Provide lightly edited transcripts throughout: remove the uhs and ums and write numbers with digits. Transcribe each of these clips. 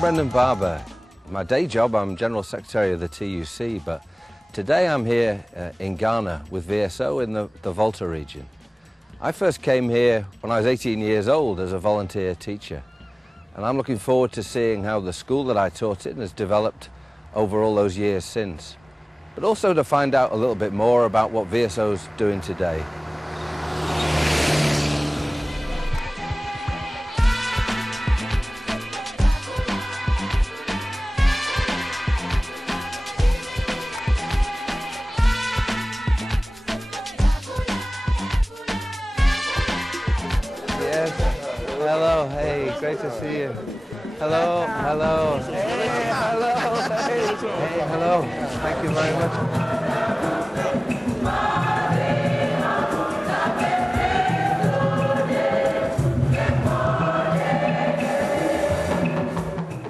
Brendan Barber. My day job, I'm General Secretary of the TUC, but today I'm here in Ghana with VSO in the Volta region. I first came here when I was 18 years old as a volunteer teacher, and I'm looking forward to seeing how the school that I taught in has developed over all those years since, but also to find out a little bit more about what VSO's doing today. Yes. Hello. Hey, great to see you. Hello. Hello. Hey, hello. Hey, hey, hello. Thank you very much.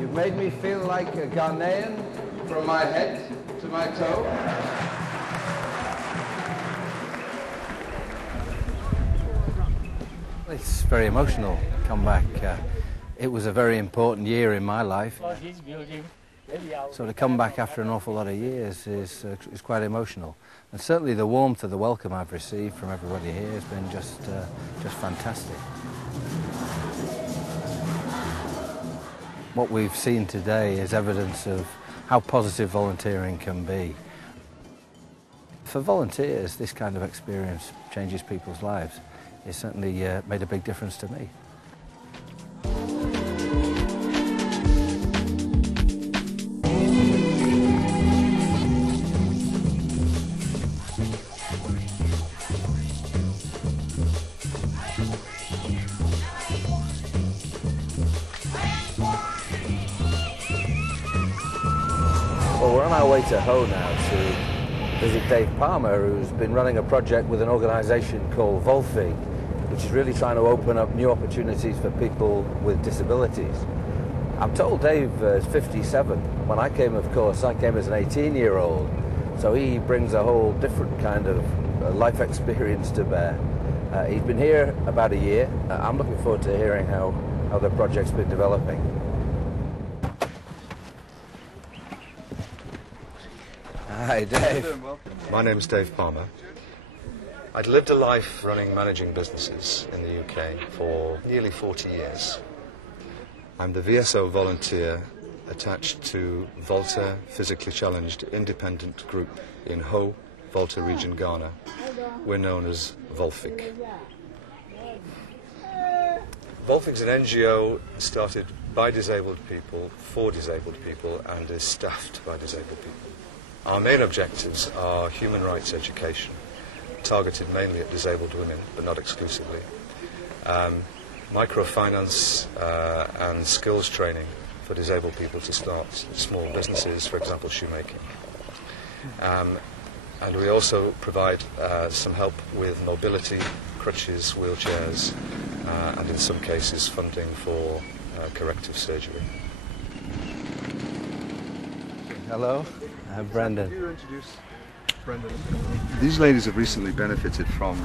You've made me feel like a Ghanaian from my head to my toe. It's very emotional to come back. It was a very important year in my life. So to come back after an awful lot of years is quite emotional. And certainly the warmth of the welcome I've received from everybody here has been just fantastic. What we've seen today is evidence of how positive volunteering can be. For volunteers, this kind of experience changes people's lives. It certainly made a big difference to me. Well, we're on our way to Ho now to visit Dave Palmer, who's been running a project with an organisation called Volta, which is really trying to open up new opportunities for people with disabilities. I'm told Dave is 57. When I came, of course, I came as an 18-year-old, so he brings a whole different kind of life experience to bear. He's been here about a year. I'm looking forward to hearing how the project's been developing. Hi, Dave. My name's Dave Palmer. I'd lived a life managing businesses in the UK for nearly 40 years. I'm the VSO volunteer attached to Volta Physically Challenged Independent Group in Ho, Volta Region, Ghana. We're known as Volfic. Volfic's an NGO started by disabled people, for disabled people, and is staffed by disabled people. Our main objectives are human rights education, targeted mainly at disabled women, but not exclusively, microfinance and skills training for disabled people to start small businesses, for example, shoemaking. And we also provide some help with mobility, crutches, wheelchairs, and in some cases funding for corrective surgery. Hello, I'm Brendan. Can you introduce Brendan? These ladies have recently benefited from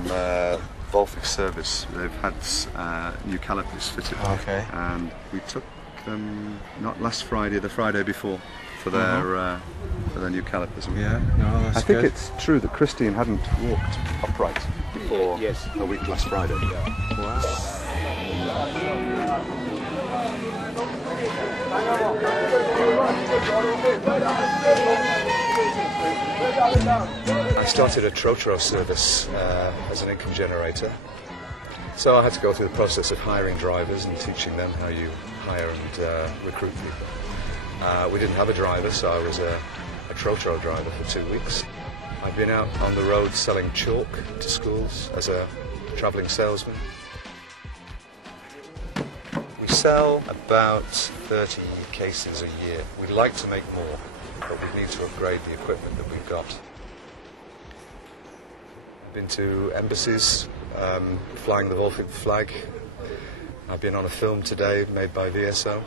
Volfic service. They've had new calipers fitted. Okay. And we took them not last Friday, the Friday before, for their new calipers. Yeah, no, that's I think good. it's true that Christine hadn't walked upright before a week last Friday. Wow. I started a Trotro service as an income generator, so I had to go through the process of hiring drivers and teaching them how you hire and recruit people. We didn't have a driver, so I was a Trotro driver for 2 weeks. I've been out on the road selling chalk to schools as a travelling salesman. We sell about 30 cases a year. We'd like to make more, but we need to upgrade the equipment that we've got. I've been to embassies, flying the Volfic flag. I've been on a film today made by VSO.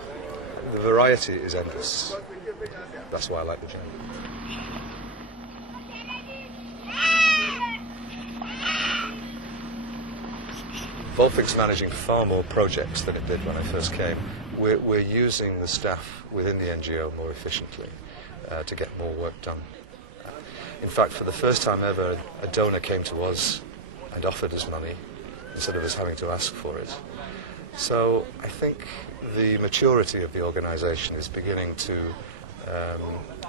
The variety is endless. That's why I like the job. Volfic's managing far more projects than it did when I first came. we're using the staff within the NGO more efficiently to get more work done. In fact, for the first time ever, a donor came to us and offered us money instead of us having to ask for it. So I think the maturity of the organisation is beginning to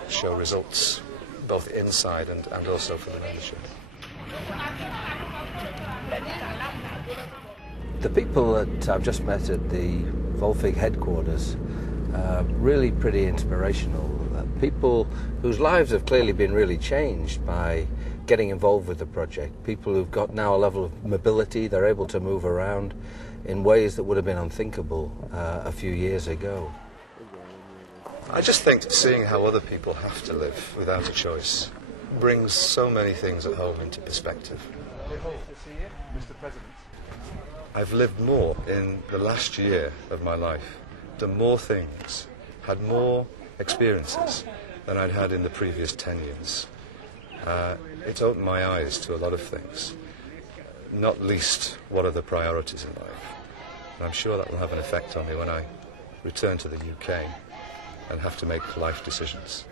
show results both inside and also for the membership. The people that I've just met at the Volfig headquarters are really pretty inspirational. People whose lives have clearly been really changed by getting involved with the project. People who've got now a level of mobility, they're able to move around in ways that would have been unthinkable a few years ago. I just think seeing how other people have to live without a choice brings so many things at home into perspective. I've lived more in the last year of my life, done more things, had more experiences than I'd had in the previous 10 years. It's opened my eyes to a lot of things, not least what are the priorities in life. And I'm sure that will have an effect on me when I return to the UK and have to make life decisions.